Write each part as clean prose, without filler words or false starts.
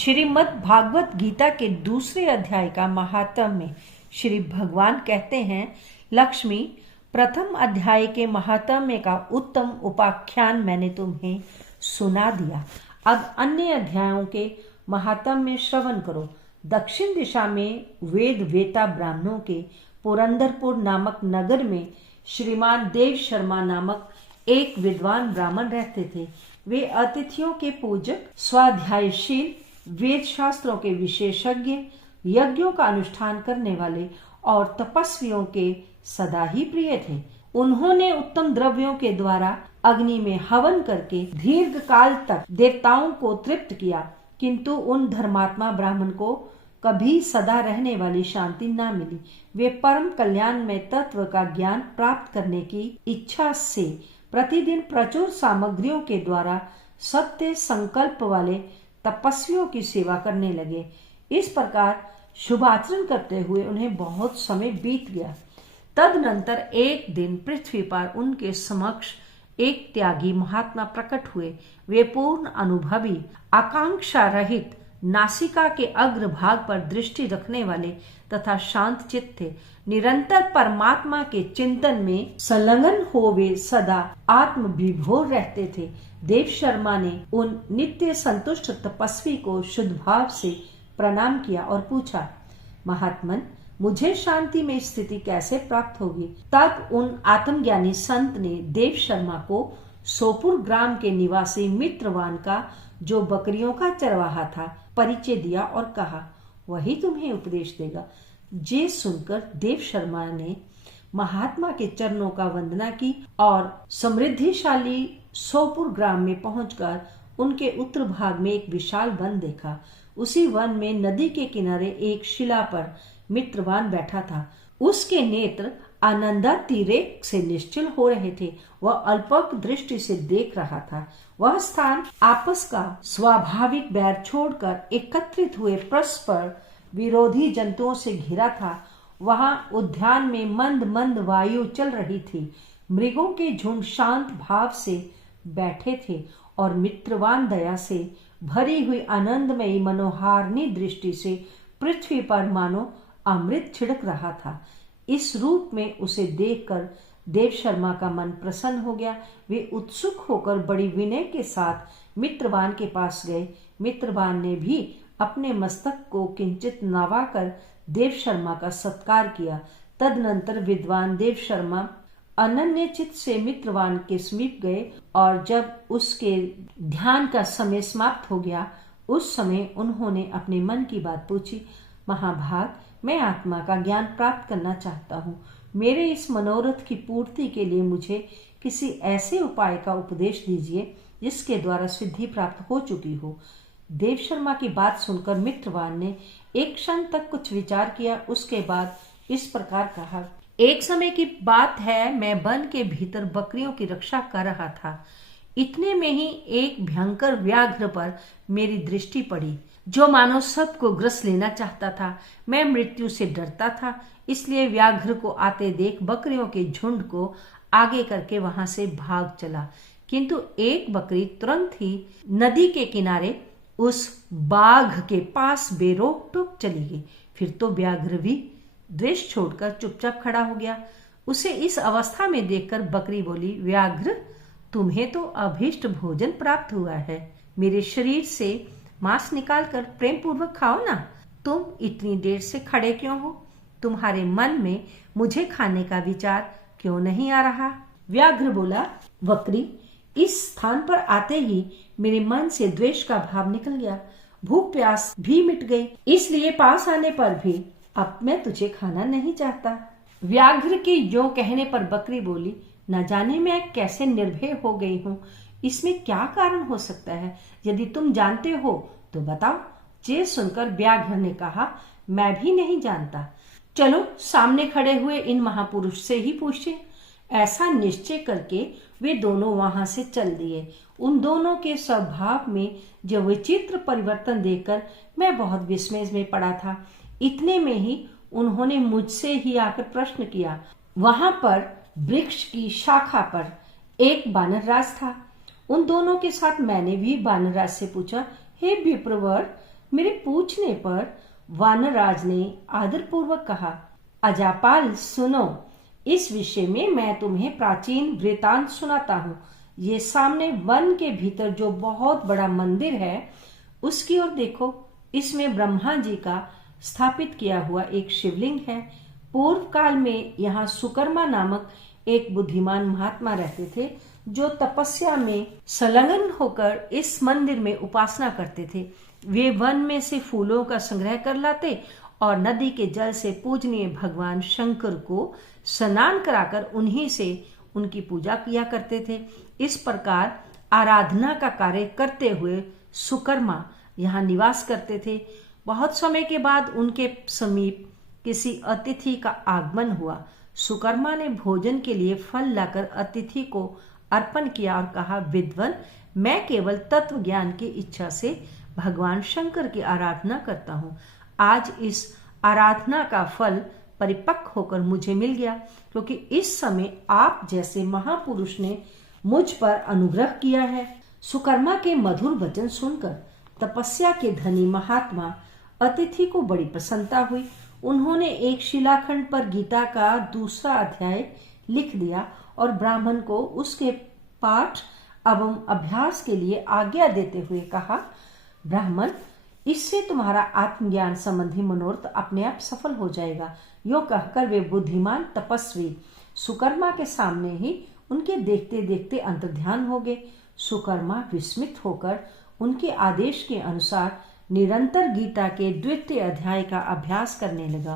श्रीमद् भागवत गीता के दूसरे अध्याय का महात्म्य में श्री भगवान कहते हैं, लक्ष्मी, प्रथम अध्याय के महात्म्य का उत्तम उपाख्यान मैंने तुम्हें सुना दिया। अब अन्य अध्यायों के महात्म्य श्रवण करो। दक्षिण दिशा में वेद वेता ब्राह्मणों के पुरंदरपुर नामक नगर में श्रीमान देव शर्मा नामक एक विद्वान ब्राह्मण रहते थे। वे अतिथियों के पूजक, स्वाध्यायशील, वेद शास्त्रों के विशेषज्ञ, यज्ञों का अनुष्ठान करने वाले और तपस्वियों के सदा ही प्रिय थे। उन्होंने उत्तम द्रव्यों के द्वारा अग्नि में हवन करके दीर्घ काल तक देवताओं को तृप्त किया, किंतु उन धर्मात्मा ब्राह्मण को कभी सदा रहने वाली शांति न मिली। वे परम कल्याण में तत्व का ज्ञान प्राप्त करने की इच्छा से प्रतिदिन प्रचुर सामग्रियों के द्वारा सत्य संकल्प वाले तपस्वियों की सेवा करने लगे। इस प्रकार शुभ आचरण करते हुए उन्हें बहुत समय बीत गया। तदनंतर एक दिन पृथ्वी पर उनके समक्ष एक त्यागी महात्मा प्रकट हुए। वे पूर्ण अनुभवी, आकांक्षा रहित, नासिका के अग्र भाग पर दृष्टि रखने वाले तथा शांत चित्त थे। निरंतर परमात्मा के चिंतन में संलग्न हो वे सदा आत्म विभोर रहते थे। देव शर्मा ने उन नित्य संतुष्ट तपस्वी को शुद्ध भाव से प्रणाम किया और पूछा, महात्मन, मुझे शांति में स्थिति कैसे प्राप्त होगी? तब उन आत्मज्ञानी संत ने देव शर्मा को सोपुर ग्राम के निवासी मित्रवान का, जो बकरियों का चरवाहा था, परिचय दिया और कहा, वही तुम्हें उपदेश देगा। ये सुनकर देव शर्मा ने महात्मा के चरणों का वंदना की और समृद्धिशाली सोपुर ग्राम में पहुंचकर उनके उत्तर भाग में एक विशाल वन देखा। उसी वन में नदी के किनारे एक शिला पर मित्रवान बैठा था। उसके नेत्र आनंदातिरेक से निश्चल हो रहे थे। वह अल्पक दृष्टि से देख रहा था। वह स्थान आपस का स्वाभाविक बैर छोड़कर एकत्रित हुए परस्पर विरोधी जंतुओं से घिरा था। वहां उद्यान में मंद मंद वायु चल रही थी। मृगों के झुंड शांत भाव से बैठे थे और मित्रवान दया से भरी हुई आनंदमयी मनोहारिणी दृष्टि से पृथ्वी पर मानो अमृत छिड़क रहा था। इस रूप में उसे देखकर देव शर्मा का मन प्रसन्न हो गया। वे उत्सुक होकर बड़ी विनय के साथ मित्रवान के पास गए। मित्रवान ने भी अपने मस्तक को किंचित नवाकर देव शर्मा का सत्कार किया। तदनंतर विद्वान देव शर्मा अनन्य चित्त से मित्रवान के समीप गए और जब उसके ध्यान का समय समाप्त हो गया, उस समय उन्होंने अपने मन की बात पूछी। महाभाग, मैं आत्मा का ज्ञान प्राप्त करना चाहता हूँ। मेरे इस मनोरथ की पूर्ति के लिए मुझे किसी ऐसे उपाय का उपदेश दीजिए जिसके द्वारा सिद्धि प्राप्त हो चुकी हो। देव शर्मा की बात सुनकर मित्रवान ने एक क्षण तक कुछ विचार किया। उसके बाद इस प्रकार कहा, एक समय की बात है, मैं वन के भीतर बकरियों की रक्षा कर रहा था। इतने में ही एक भयंकर व्याघ्र पर मेरी दृष्टि पड़ी, जो मानो सबको ग्रस लेना चाहता था। मैं मृत्यु से डरता था, इसलिए व्याघ्र को आते देख बकरियों के झुंड को आगे करके वहां से भाग चला। किंतु एक बकरी तुरंत ही नदी के किनारे उस बाघ के पास बेरोक टोक चली गई। फिर तो व्याघ्र भी द्वेष छोड़कर चुपचाप खड़ा हो गया। उसे इस अवस्था में देखकर बकरी बोली, व्याघ्र, तुम्हें तो अभीष्ट भोजन प्राप्त हुआ है। मेरे शरीर से मांस निकालकर प्रेम पूर्वक खाओ ना। तुम इतनी देर से खड़े क्यों हो? तुम्हारे मन में मुझे खाने का विचार क्यों नहीं आ रहा? व्याघ्र बोला, बकरी, इस स्थान पर आते ही मेरे मन से द्वेष का भाव निकल गया। भूख प्यास भी मिट गई, इसलिए पास आने पर भी अब मैं तुझे खाना नहीं चाहता। व्याघ्र के यूं कहने पर बकरी बोली, न जाने मैं कैसे निर्भय हो गई हूँ। इसमें क्या कारण हो सकता है? यदि तुम जानते हो तो बताओ। ये सुनकर व्याघ्र ने कहा, मैं भी नहीं जानता। चलो सामने खड़े हुए इन महापुरुष से ही पूछे। ऐसा निश्चय करके वे दोनों वहां से चल दिए। उन दोनों के स्वभाव में जो विचित्र परिवर्तन देखकर मैं बहुत विस्मय में पड़ा था। इतने में ही उन्होंने मुझसे ही आकर प्रश्न किया। वहां पर वृक्ष की शाखा पर एक बानरराज था। उन दोनों के साथ मैंने भी बानरराज से पूछा, हे विप्रवर, मेरे पूछने पर वानरराज ने आदरपूर्वक कहा, अजापाल सुनो, इस विषय में मैं तुम्हें प्राचीन वृतांत सुनाता हूँ। ये सामने वन के भीतर जो बहुत बड़ा मंदिर है उसकी ओर देखो। इसमें ब्रह्मा जी का स्थापित किया हुआ एक शिवलिंग है। पूर्व काल में यहाँ सुकर्मा नामक एक बुद्धिमान महात्मा रहते थे जो तपस्या में संलग्न होकर इस मंदिर में उपासना करते थे। वे वन में से फूलों का संग्रह कर लाते और नदी के जल से पूजनीय भगवान शंकर को स्नान कराकर उन्हीं से उनकी पूजा किया करते थे। इस प्रकार आराधना का कार्य करते हुए सुकर्मा यहाँ निवास करते थे। बहुत समय के बाद उनके समीप किसी अतिथि का आगमन हुआ। सुकर्मा ने भोजन के लिए फल लाकर अतिथि को अर्पण किया और कहा, विद्वान, मैं केवल तत्व ज्ञान की इच्छा से भगवान शंकर की आराधना करता हूँ। आज इस आराधना का फल परिपक्व होकर मुझे मिल गया, क्योंकि इस समय आप जैसे महापुरुष ने मुझ पर अनुग्रह किया है। सुकर्मा के मधुर वचन सुनकर तपस्या के धनी महात्मा अतिथि को बड़ी प्रसन्नता हुई। उन्होंने एक शिलाखंड पर गीता का दूसरा अध्याय लिख दिया और ब्राह्मण को उसके पाठ एवं अभ्यास के लिए आज्ञा देते हुए कहा, ब्राह्मण, इससे तुम्हारा आत्मज्ञान संबंधी मनोरथ अपने आप सफल हो जाएगा। यो कहकर वे बुद्धिमान तपस्वी सुकर्मा के सामने ही उनके देखते देखते अंतर्ध्यान हो गए। सुकर्मा विस्मित होकर उनके आदेश के अनुसार निरंतर गीता के द्वितीय अध्याय का अभ्यास करने लगा।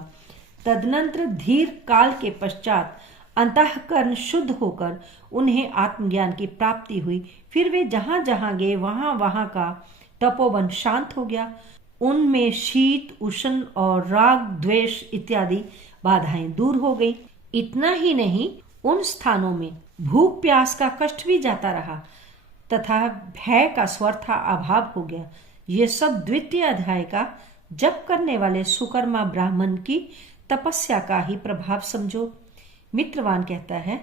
तदनंतर धीर काल के पश्चात अंतःकरण शुद्ध होकर उन्हें आत्मज्ञान की प्राप्ति हुई। फिर वे जहां जहां गए वहां वहां का तपोवन शांत हो गया। उनमें शीत, उष्ण और राग, द्वेष इत्यादि बाधाएं दूर हो गई। इतना ही नहीं, उन स्थानों में भूख प्यास का कष्ट भी जाता रहा तथा भय का स्वथा अभाव हो गया। ये सब द्वितीय अध्याय का जप करने वाले सुकर्मा ब्राह्मण की तपस्या का ही प्रभाव समझो। मित्रवान कहता है,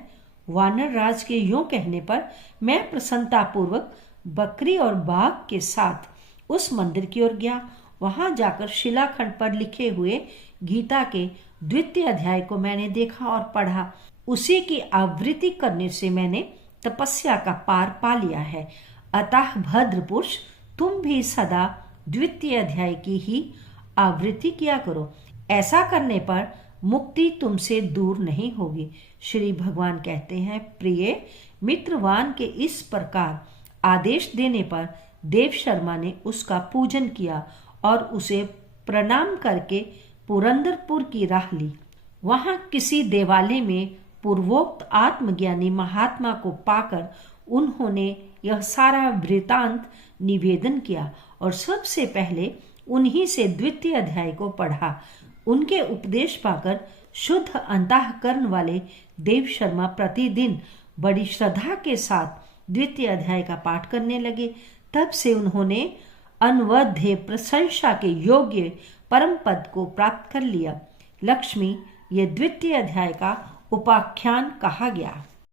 वानर राज के यूं कहने पर मैं प्रसन्नता पूर्वक बकरी और बाघ के साथ उस मंदिर की ओर गया। वहां जाकर शिलाखंड पर लिखे हुए गीता के द्वितीय अध्याय को मैंने देखा और पढ़ा। उसी की आवृत्ति करने से मैंने तपस्या का पार पा लिया है। अतः भद्रपुरुष, तुम भी सदा द्वितीय अध्याय की ही आवृत्ति किया करो। ऐसा करने पर मुक्ति तुमसे दूर नहीं होगी। श्री भगवान कहते हैं, प्रिय मित्रवान के इस प्रकार आदेश देने पर देव शर्मा ने उसका पूजन किया और उसे प्रणाम करके पुरंदरपुर की राह ली। वहां किसी देवालय में पूर्वोक्त आत्मज्ञानी महात्मा को पाकर उन्होंने यह सारा वृतांत निवेदन किया और सबसे पहले उन्हीं से द्वितीय अध्याय को पढ़ा। उनके उपदेश पाकर शुद्ध अंतःकरण वाले देव शर्मा प्रतिदिन बड़ी श्रद्धा के साथ द्वितीय अध्याय का पाठ करने लगे। तब से उन्होंने अनवद्य प्रशंसा के योग्य परम पद को प्राप्त कर लिया। लक्ष्मी, ये द्वितीय अध्याय का उपाख्यान कहा गया।